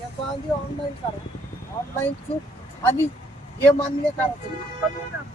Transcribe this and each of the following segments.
याचा आधी ऑनलाईन करा, ऑनलाईन चूक आणि हे मान्य करायचं.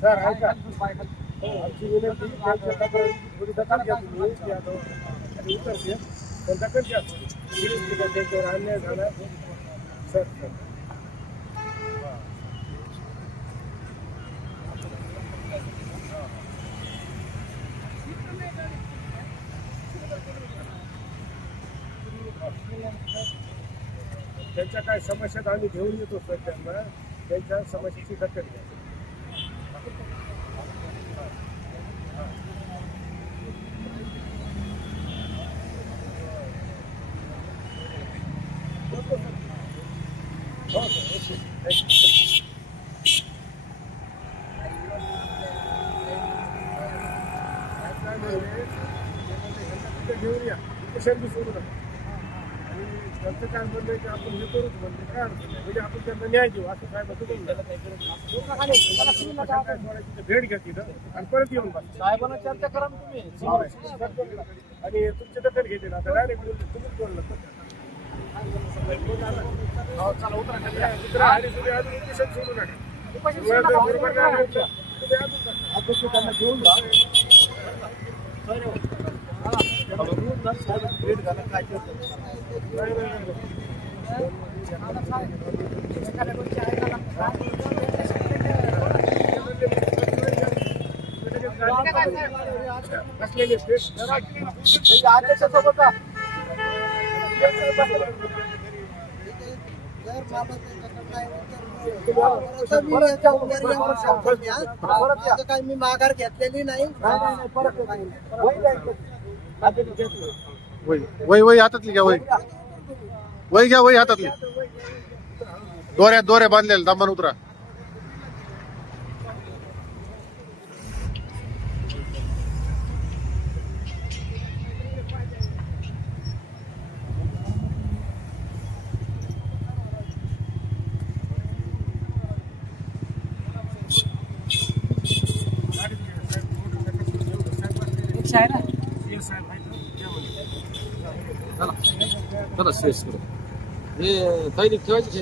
सर ऐका आमची विनंती थोडी दखल घ्या तुम्ही उत्तर द्या पण दखल घ्या त्यांच्यावर अन्याय झाला सर. त्यांच्या काय समस्या आम्ही घेऊन येतो सर, त्यांना त्यांच्या समस्येची दखल घ्या. घेऊन या सर्दी सोडू नका आणि त्यांचं काय म्हणणं की आपण हे करूच म्हणते काय अडचण नाही, म्हणजे आपण त्यांना न्याय देऊ असं साहेबांचं भेट घ्या तिथं आणि परत येऊन बस साहेबांना चर्चा करा तुम्ही आणि तुमची दखल घेते आता डायरेक्ट तुम्हीच बोललं सोडू नका बरोबर त्यांना घेऊन जा. भेट घाला काय काय मी माघार घेतलेली नाही. वही हातातली घ्या, वही घ्या, वही हातातली दोऱ्या बांधलेल्या दामन उतरा. चला शेष करू हे काही ठेवायची